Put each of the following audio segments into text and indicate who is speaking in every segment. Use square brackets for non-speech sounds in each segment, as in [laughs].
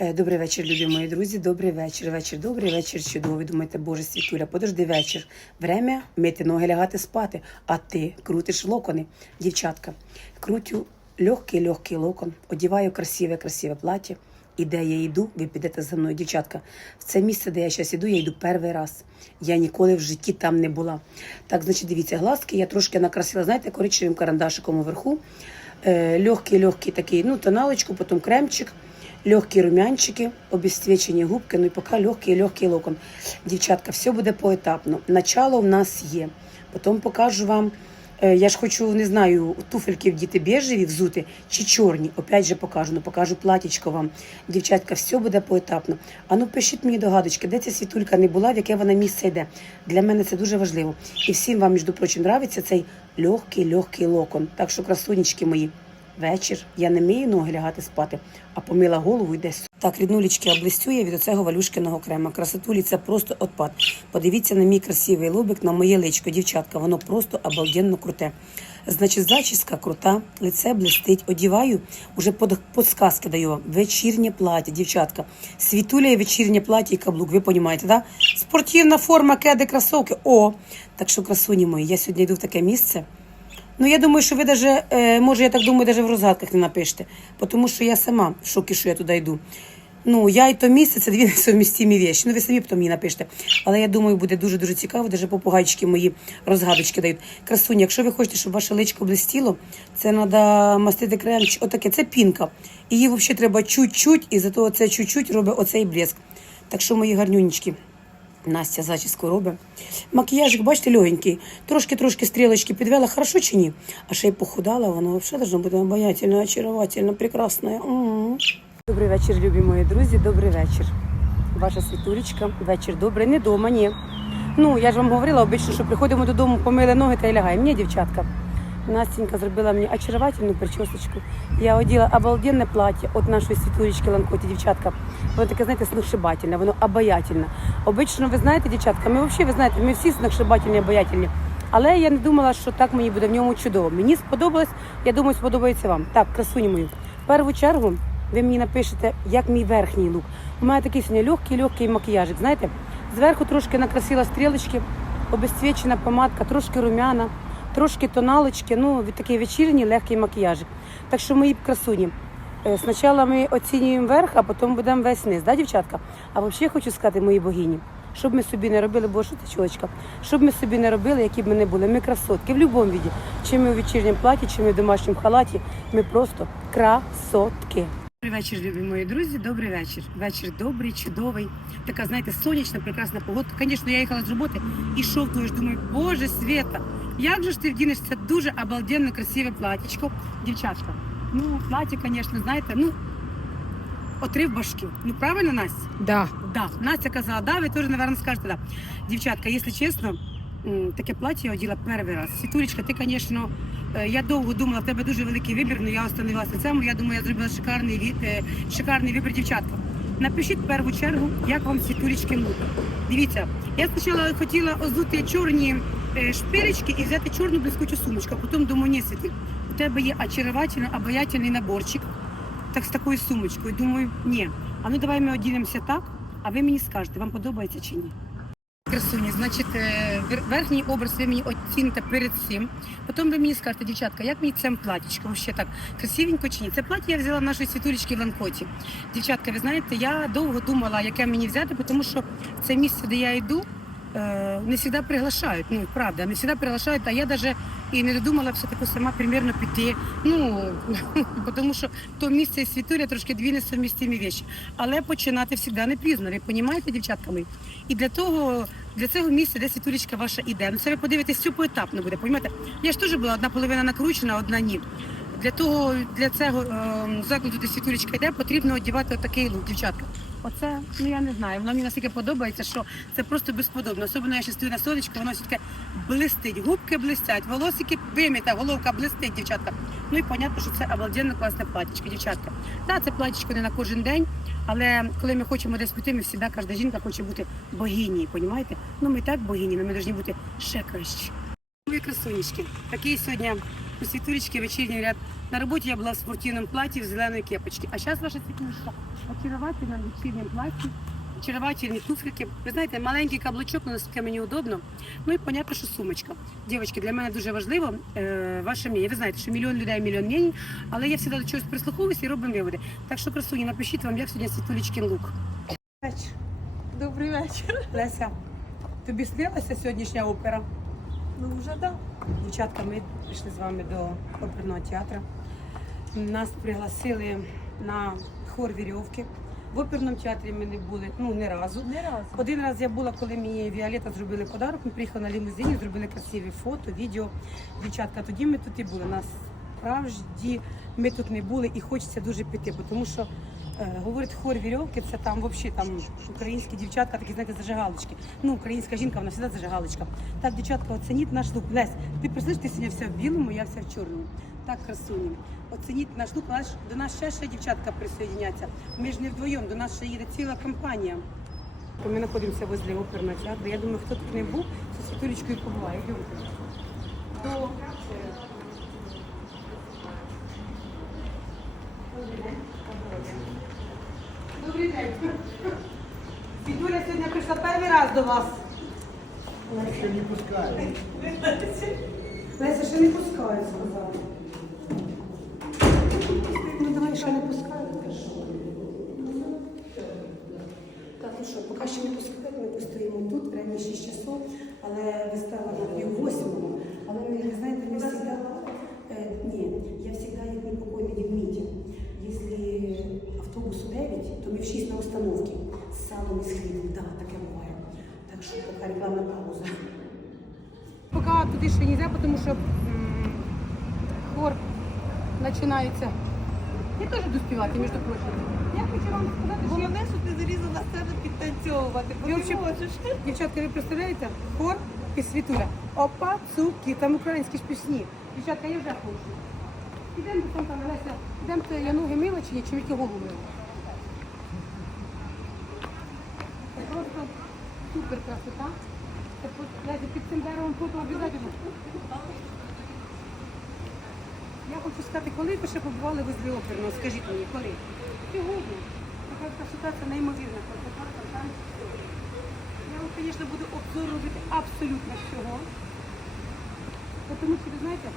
Speaker 1: Е, Добрий вечір, любі мої друзі. Добрий вечір. Вечір добрий, вечір чудовий. Думаєте, Боже світуля, подожди вечір. Время мити ноги лягати спати. А ти крутиш локони, дівчатка. Крутю легкий, легкий локон, одіваю красиве, красиве плаття. І де я йду, ви підете за мною, дівчатка. В це місце, де я зараз йду, я йду перший раз. Я ніколи в житті там не була. Так, значить, дивіться, глазки я трошки накрасила, знаєте, коричневим карандашиком уверху. Е, легкий, легкий такий, ну, тоналочку, потім кремчик. Легкі румянчики, обесцвечені губки, ну і поки легкий, легкий локон. Дівчатка, все буде поетапно. Начало в нас є. Потім покажу вам. е, Я ж хочу, не знаю, туфельки вдіти бежеві взути чи чорні. Опять же покажу, ну покажу платічко вам. Дівчатка, все буде поетапно. А ну пишіть мені догадочки, де ця світулька не була, в яке вона місце йде. Для мене це дуже важливо. І всім вам, між прочим, нравиться цей легкий, легкий локон. Так що, красунечки мої. Вечір я не вмію ноги лягати спати, а помила голову і десь. Так, ріднулечки облистює від оцього валюшкиного крема. Красотулі це просто отпад. Подивіться на мій красивий лобик, на моє личко, дівчатка, воно просто обалденно круте. Значить, зачіска крута, лице блистить. Одіваю, уже подсказки даю вам. Вечірнє плаття, дівчатка. Світуля і вечірнє плаття і каблук. Ви розумієте, да? Спортивна форма, кеди, кросовки. О! Так що, красуні мої, я сьогодні йду в таке місце. Ну, я думаю, що ви даже, е, може, я так думаю, даже в розгадках не напишете, тому що я сама в шокі, що я туди йду. Ну, я і то місце, це дві [laughs] несовмістимі речі. Ну, ви самі потім мені напишете. Але я думаю, буде дуже-дуже цікаво, даже попугайчики мої розгадочки дають. Красуні, якщо ви хочете, щоб ваше личко блистіло, це треба мастити крем, отаке, це пінка. Її взагалі треба чуть-чуть, і зато це чуть-чуть робить оцей блеск. Так що, мої гарнюнечки, Настя зачіску робить. Макіяжик, бачите, легенький. Трошки-трошки стрілочки підвела, хорошо чи ні? А ще й похудала, воно взагалі должно бути обаятельно, очаровательно, прекрасне. Добрий вечір, любі мої друзі, добрий вечір. Ваша світулечка, вечір добрий, не дома, ні. Ну, я ж вам говорила обично, що приходимо додому, помили ноги та й лягаємо. Ні, дівчатка. Настенька зробила мені очаровательну причосочку. Я оділа обалденне плаття від нашої світулечки Ланкоті, дівчатка. Воно таке, знаєте, сногсшибательне, воно обаятельне. Обично, ви знаєте, дівчатка, ми взагалі, ви знаєте, ми всі сногсшибательні, обаятельні. Але я не думала, що так мені буде в ньому чудово. Мені сподобалось, я думаю, сподобається вам. Так, красуні мої. В першу чергу ви мені напишете, як мій верхній лук. У мене такий сьогодні легкий, легкий макіяжик. Знаєте, зверху трошки накрасила стрілочки, обезцвічена помадка, трошки румяна, трошки тоналочки, ну, такий вечірній легкий макіяжик. Так що мої красуні. е, Спочатку ми оцінюємо верх, а потім будемо весь низ, да, дівчатка? А взагалі хочу сказати, мої богині, щоб ми собі не робили, бо що це чолочка, щоб ми собі не робили, які б ми не були. Ми красотки в будь-якому віді. Чи ми у вечірньому платі, чи ми в домашньому халаті, ми просто красотки. Добрий вечір, любі мої друзі. Добрий вечір. Вечір добрий, чудовий. Така, знаєте, сонячна, прекрасна погодка. Звісно, я їхала з роботи і йшов ж думаю, боже Свята, як же ж ти вдінеш це дуже обалденно красиве платічко. Дівчатка, ну, платі, звісно, знаєте, ну, отрив башки. Ну, правильно, Настя?
Speaker 2: Да.
Speaker 1: Да. Настя казала, да, ви теж, наверное, скажете, да. Дівчатка, якщо чесно, таке плаття оділа перший раз. Світулечка, ти, звісно, е, я довго думала, в тебе дуже великий вибір, але я остановилася цьому. Я думаю, я зробила шикарний, е, шикарний вибір, дівчатка. Напишіть в першу чергу, як вам світулечки лук. Дивіться, я спочатку хотіла озути чорні е, шпилечки і взяти чорну блискучу сумочку, потім думаю, ні, світуль, у тебе є очаровательний, обаятельний наборчик, так з такою сумочкою. Думаю, ні. А ну давай ми одінемося так, а ви мені скажете, вам подобається чи ні. Красуні, значить, е, верхній образ ви мені оціните перед цим. Потім ви мені скажете, дівчатка, як мені це платічко, ще так красивенько чи ні? Це плаття я взяла в нашої світулечки в Ланкоті. Дівчатка, ви знаєте, я довго думала, яке мені взяти, тому що це місце, де я йду, не завжди приглашають. Ну, правда, не завжди приглашають, а я навіть і не додумала все таки сама примірно піти. Ну, [laughs] тому що то місце і світуля трошки дві несовмістимі речі. Але починати завжди не пізно. Ви розумієте, дівчатка мої? І для того, для цього місця, де світулечка ваша іде. Ну це ви подивитесь, все поетапно буде. Понімаєте? Я ж теж була одна половина накручена, одна ні. Для того, для цього е, закладу, де світулечка йде, потрібно одягати отакий лук, дівчатка. Оце, ну я не знаю, воно мені настільки подобається, що це просто безподобно. Особливо я ще стою на сонечку, воно все таке блистить, губки блистять, волосики виміта, головка блистить, дівчатка. Ну і понятно, що це обалденно класне платічко, дівчатка. Так, це платічко не на кожен день, але коли ми хочемо десь піти, ми завжди, кожна жінка хоче бути богинею, понімаєте? Ну ми так богині, але ми повинні бути ще кращі. Мої красунечки, такий сьогодні У світулечки вечірній ряд. На роботі я була в спортивному платі в зеленій кепочці. А зараз ваша світулечка очаровательна в вечірньому платі. Очаровательні туфлики. Ви знаєте, маленький каблучок, наскільки мені удобно. Ну і понятно, що сумочка. Дівчатки, для мене дуже важливо е, ваше мнення. Ви знаєте, що мільйон людей, мільйон мнень, але я завжди до чогось прислуховуюся і робимо виводи. Так що, красуні, напишіть вам, як сьогодні світулечкин лук.
Speaker 2: Добрий вечір.
Speaker 1: Леся, тобі снилася сьогоднішня опера?
Speaker 2: Ну вже да.
Speaker 1: Дівчатка, ми прийшли з вами до оперного театру. Нас пригласили на хор вірьовки. В оперному театрі ми не були ну, ні разу.
Speaker 2: Не разу.
Speaker 1: Один раз я була, коли мені Віолета зробили подарок. Ми приїхали на лімузині, зробили красиві фото, відео. Дівчатка, тоді ми тут і були. Нас справді ми тут не були і хочеться дуже піти, бо тому що говорить хор вірьовки, це там взагалі там українські дівчатка, такі знаєте, зажигалочки. Ну, українська жінка, вона завжди зажигалочка. Так, дівчатка, оцініть наш лук. Лесь, ти прийшли, ти сьогодні вся в білому, я вся в чорному. Так, красуні. Оцініть наш лук. До нас ще ще дівчатка присоединяться. Ми ж не вдвоєм, до нас ще їде ціла компанія. Ми знаходимося возле оперного театру. Я думаю, хто тут не був, зі світулечкою побуває. До... Добрий день. Світуля сьогодні прийшла перший раз до вас.
Speaker 3: Ще не пускаю.
Speaker 1: Леся ще не пускає, сказала. Ну давай ще не пускаю, кажу. Так, ну що, поки ще не пускають, ми постоїмо тут, прямо 6 часов, але вистава на в 6 на установці. З салом і з хлібом, да, таке буває. Так що поки рекламна пауза. Поки туди ще не йде, тому що м, хор починається. Я теж буду співати, між прочим. Я хочу вам сказати, що я
Speaker 2: Головне, що ти залізла на сцену підтанцьовувати, бо
Speaker 1: Ви
Speaker 2: ти можеш.
Speaker 1: Дівчатка, ви представляєте? Хор і світуля. Опа, цуки, там українські ж пісні. Дівчатка, я вже хочу. Ідемо до там, Леся, йдемо, я ноги мила чи ні, чи тільки голову мила? Це просто супер красота. Це от, Леся, під цим деревом фото обов'язково. Я хочу сказати, коли ви ще побували возле оперного, скажіть мені, коли? Сьогодні. Така красота, це неймовірна красота. Я вам, звісно, буду обзор робити абсолютно всього. Тому що, ви знаєте,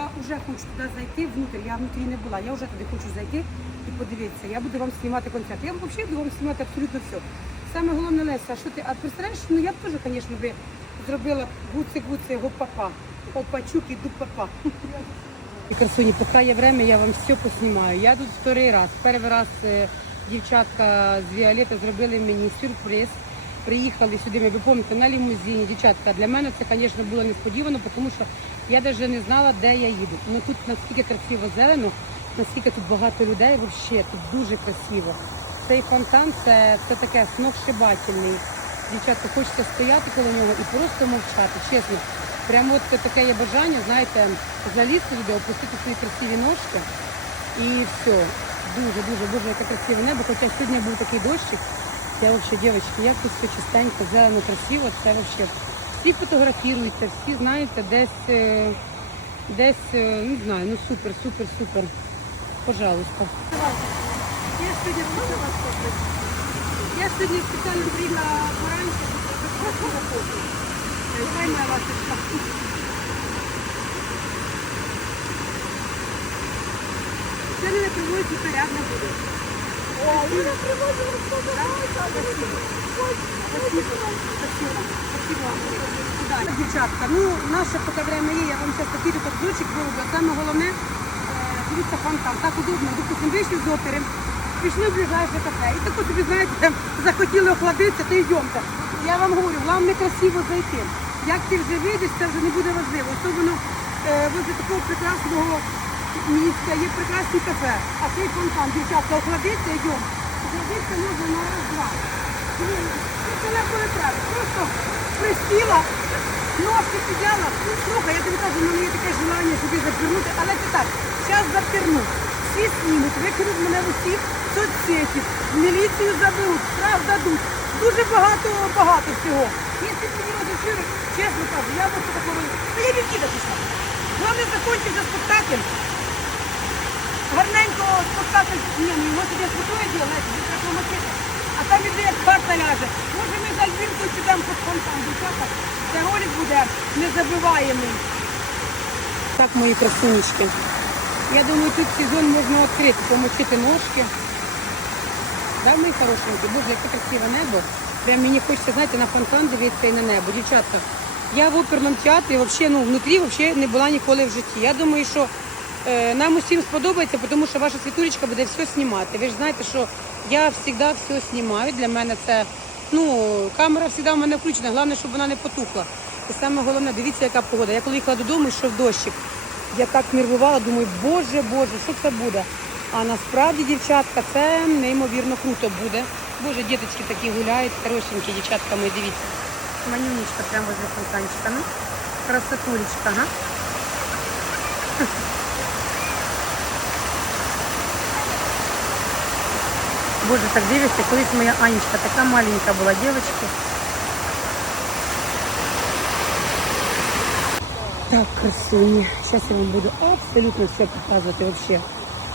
Speaker 1: я вже хочу туди зайти внутрі, я внутрі не була, я вже туди хочу зайти і подивитися. Я буду вам знімати концерт. Я взагалі буду вам знімати абсолютно все. Саме головне, Леся, що ти, а представляєш, ну я б теж, звісно, би зробила гуци-гуци, гоп-папа, опачук і дуп-папа. І красуні, поки є время, я вам все поснімаю. Я тут вторий раз. Перший раз е, дівчатка з Віолета зробили мені сюрприз. Приїхали сюди, ви пам'ятаєте, на лімузині. Дівчатка, для мене це, звісно, було несподівано, тому що я навіть не знала, де я їду. Ну тут наскільки красиво зелено, наскільки тут багато людей, взагалі тут дуже красиво. Цей фонтан це, це таке сногсшибательний. Дівчатка, хочеться стояти коло нього і просто мовчати, чесно. Прямо от таке є бажання, знаєте, залізти туди, опустити свої красиві ножки і все. Дуже, дуже, яке красиве небо. Хоча сьогодні був такий дощик. Я взагалі, дівчатки, як тут все чистенько, зелено, красиво, це взагалі. Всі фотографіруються, всі знаєте, десь, е, десь, е, не знаю, ну супер, супер, супер. Пожалуйста. Я сьогодні можу вас попросити? Я сьогодні спеціально приїхала пораньше, щоб роботу. Хай моя ласточка. Це не приводить порядно буде.
Speaker 2: Ой, я не приводжу
Speaker 1: Дівчатка, ну наше поки время є, я вам зараз такий обзорчик вироблю. Саме головне, е, дивіться фонтан. Так удобно, допустим, вийшли з опери, пішли в ближайше кафе. І тако собі, знаєте, захотіли охладитися, то йдемте. Я вам говорю, головне красиво зайти. Як ти вже вийдеш, це вже не буде важливо. Особливо е, возле такого прекрасного місця є прекрасні кафе. А цей фонтан, дівчатка, охладиться, йдемо. Охладитися можна на раз-два. Це не буде правда. Просто присіла, ножки підняла. Слухай, я тобі кажу, в мене є таке желання собі запірнути, але це так, зараз запірну. Всі знімуть, викинуть мене в усіх соцсеті, в міліцію заберуть, штраф дадуть. Дуже багато, багато всього. Якщо мені розрішили, чесно кажу, я б такого, ну я від діда пішла. Головне закончив за спектакль. Гарненько спектакль. Ні, ну йому тоді святує діло, він треба. А там іде як карта ляже. Може ми з Альбінкою підемо по спонтан, дівчата. Це ролик буде незабиваємий. Так, мої красунечки. Я думаю, тут сезон можна відкрити, помочити ножки. Да, мої хорошенькі, боже, яке красиве небо. Прям мені хочеться, знаєте, на фонтан дивитися і на небо. Дівчатка, я в оперному театрі вообще, ну, внутрі вообще не була ніколи в житті. Я думаю, що е, нам усім сподобається, тому що ваша світулечка буде все знімати. Ви ж знаєте, що я завжди все знімаю. Для мене це, ну, камера завжди в мене включена, головне, щоб вона не потухла. І саме головне, дивіться, яка погода. Я коли їхала додому, йшов дощик. Я так нервувала, думаю, боже, боже, що це буде? А насправді, дівчатка, це неймовірно круто буде. Боже, діточки такі гуляють, хорошенькі дівчатка мої, дивіться. Манюнечка прямо возле фонтанчика. Красотулечка, га? Боже, так дивишся, колись моя Анечка така маленька була, дівчатки. Так, красуні. Зараз я вам буду абсолютно все показувати. Вообще.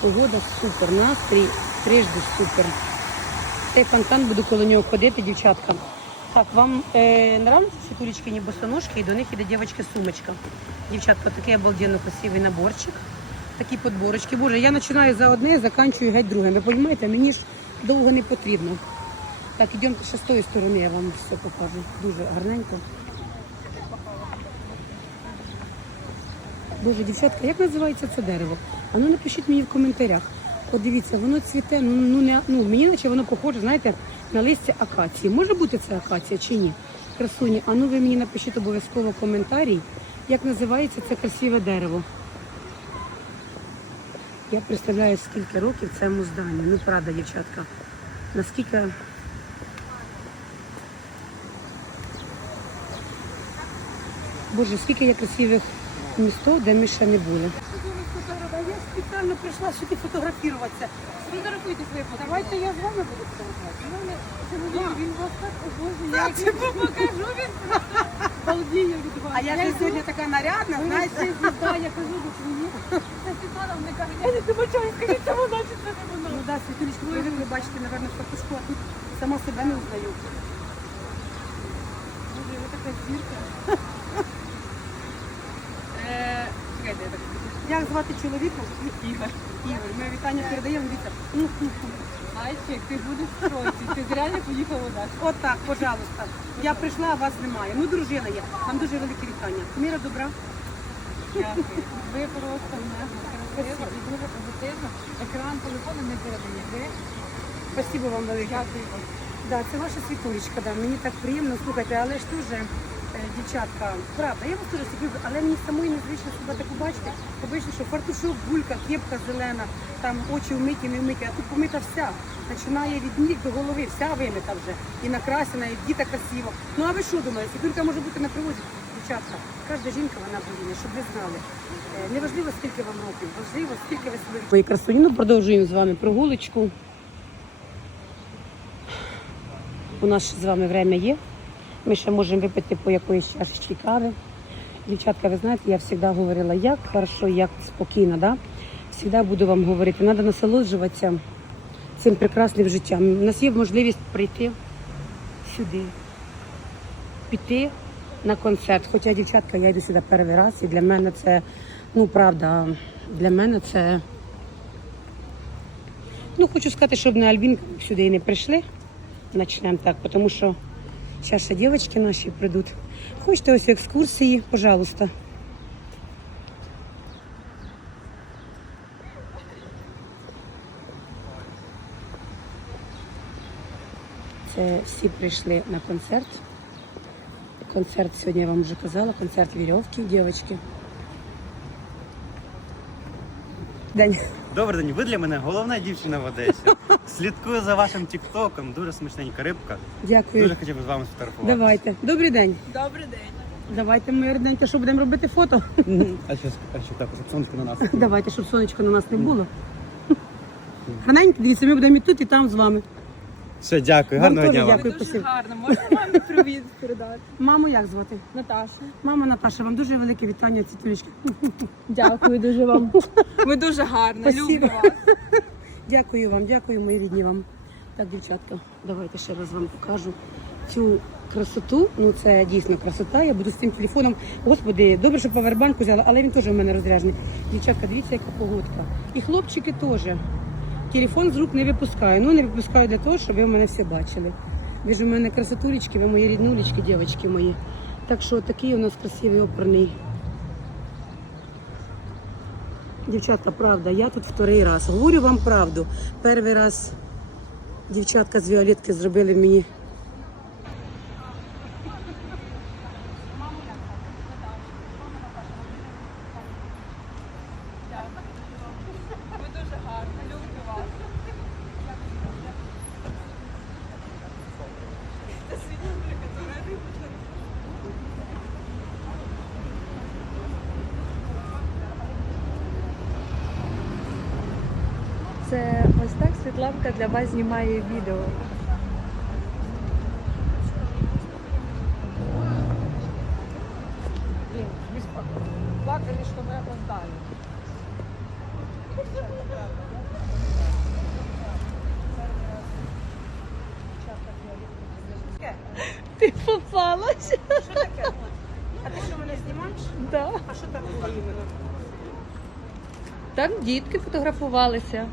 Speaker 1: Погода супер, настрій трижди супер. Цей фонтан буду коло нього ходити, дівчатка. Так, вам е, нравляться ці кулічкині босоножки і до них іде дівчатка сумочка. Дівчатка, такий обалденно красивий наборчик. Такі подборочки. Боже, я починаю за одне, заканчую геть друге. Ви розумієте, мені ж довго не потрібно. Так, ідемо ще з тої сторони, я вам все покажу. Дуже гарненько. Боже, дівчатка, як називається це дерево? А ну напишіть мені в коментарях. От дивіться, воно цвіте, ну, ну, не, ну мені наче воно похоже, знаєте, на листя акації. Може бути це акація чи ні? Красуні, а ну ви мені напишіть обов'язково коментарій, як називається це красиве дерево. Я представляю, скільки років цьому зданню. Ну, правда, дівчатка. Наскільки Боже, скільки є красивих містов, де ми ще не були. Я спеціально прийшла сюди фотографуватися. Фотографуйте своє фото. Давайте я з вами буду фотографувати.
Speaker 2: Він вас так обожнює. Я тебе покажу, він балдіє від вас.
Speaker 1: А я ж сьогодні така нарядна, знаєте.
Speaker 2: Я кажу, що мені. Це Світлана мені каже, я не думаю, скажіть, це вона чи це не вона.
Speaker 1: Ну да, світулечку, ви ви бачите, напевно, фотошку, а тут сама себе не узнаю.
Speaker 2: Боже, ви така зірка. Чекайте, я так
Speaker 1: Як звати чоловіка?
Speaker 2: Ігор.
Speaker 1: Ігор. Ми вітання передаємо, дивіться.
Speaker 2: Айчик, ти будеш в шоці. Ти реально поїхав у нас.
Speaker 1: От так, пожалуйста. Я прийшла, а вас немає. Ну, дружина є. Вам дуже велике вітання. Міра добра.
Speaker 2: Дякую. Ви просто мега красива і дуже позитивно. Екран телефону не передає. Ви
Speaker 1: Спасибо вам велике.
Speaker 2: дякую вам.
Speaker 1: Да, це ваша світулечка, да. Мені так приємно слухайте, але ж дуже дівчатка, правда, я вас всіх люблю, але мені самої незвично себе таку бачити. Обично, що фартушок, булька, кепка зелена, там очі вмиті, не вмиті, а тут помита вся. Починає від ніг до голови, вся вимита вже. І накрасена, і діта красиво. Ну а ви що думаєте? Світулька може бути на привозі. Дівчатка, кожна жінка вона богиня, щоб ви знали. Е, Неважливо, скільки вам років, важливо, скільки ви себе. Мої красуні, ну продовжуємо з вами прогулочку. У нас з вами время є. Ми ще можемо випити по якоїсь чашечці кави. Дівчатка, ви знаєте, я завжди говорила, як хорошо, як спокійно, да? Завжди буду вам говорити. Треба насолоджуватися цим прекрасним життям. У нас є можливість прийти сюди, піти на концерт. Хоча, дівчатка, я йду сюди перший раз, і для мене це, ну правда, для мене це. Ну, хочу сказати, щоб не Альбінка сюди і не прийшли. Начнемо так, тому що зараз ще дівчатки наші прийдуть. Хочете ось екскурсії, пожалуйста. Це всі прийшли на концерт. Концерт сьогодні я вам вже казала, концерт вірьовки, дівчатки. День.
Speaker 4: Добрий день, ви для мене головна дівчина в Одесі. [laughs] Слідкую за вашим тіктоком, дуже смачненька рибка.
Speaker 1: Дякую.
Speaker 4: Дуже хотів би з вами сфотографувати.
Speaker 1: Давайте. Добрий день.
Speaker 2: Добрий день.
Speaker 1: Давайте ми рідненько, що будемо робити фото.
Speaker 4: А що так, щоб сонечко на нас.
Speaker 1: Давайте, щоб сонечко на нас не було. Раненько, дивіться, ми будемо і тут, і там з вами.
Speaker 4: Все, дякую, гарного дня вам.
Speaker 1: дякую.
Speaker 2: Дуже
Speaker 1: спасибо.
Speaker 2: гарно. Можна мамі привіт передати? [laughs]
Speaker 1: Маму як звати?
Speaker 2: Наташу.
Speaker 1: Мама Наташа, вам дуже велике вітання, цвітулечки. [laughs]
Speaker 2: Дякую дуже вам. Ви дуже гарно.
Speaker 1: Спасибо.
Speaker 2: Люблю вас. [laughs]
Speaker 1: Дякую вам, дякую, мої рідні вам. Так, дівчатка, давайте ще раз вам покажу цю красоту. Ну це дійсно красота. Я буду з цим телефоном. Господи, добре, що павербанк взяла, але він теж у мене розряджений. Дівчатка, дивіться, яка погодка. І хлопчики теж. Телефон з рук не випускаю. Ну не випускаю для того, щоб ви мене все бачили. Ви ж у мене красотулечки, ви мої ріднулечки, дівчатки мої. Так що такий у нас красивий опорний. Дівчатка, правда, я тут вторий раз. Говорю вам правду. Перший раз дівчатка з Віолетки зробили мені.
Speaker 2: Ви дуже гарно. Люблю вас.
Speaker 5: Це ось Світланка для вас знімає відео.
Speaker 2: Ми плакали, що ми опоздали.
Speaker 5: Ти попалася?
Speaker 1: А ти що мене знімаєш?
Speaker 5: Да.
Speaker 1: А що там?
Speaker 5: Там дітки фотографувалися.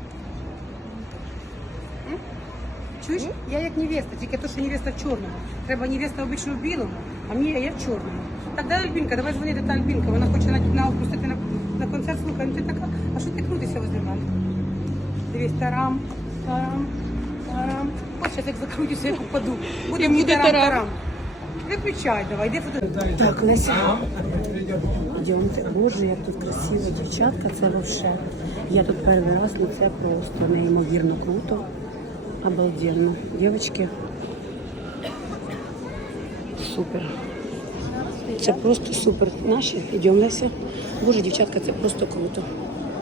Speaker 1: Чуєш? Я як невеста, тільки то, що невеста в чорному. Треба невеста обично в білому, а мені я в чорному. Так, дай Альбінка, давай дзвони до та Альбінка. Вона хоче на, на пустити на, на концерт. Слухай, ну ти така, а що ти крутишся возле мене? Дивись, тарам, тарам, тарам. Ось зараз як закрутюся, як упаду. Буде мені
Speaker 5: буде
Speaker 1: тарам,
Speaker 5: тарам.
Speaker 1: тарам. Виключай, давай, йди фото. Так, Леся. Йдемте. Боже, як тут красиво, дівчатка, це вовше. Я тут перший раз, ну це просто неймовірно круто. Обалденно. Девочки. Супер. Це просто супер. Наші, йдемо Леся. Боже, дівчатка, це просто круто.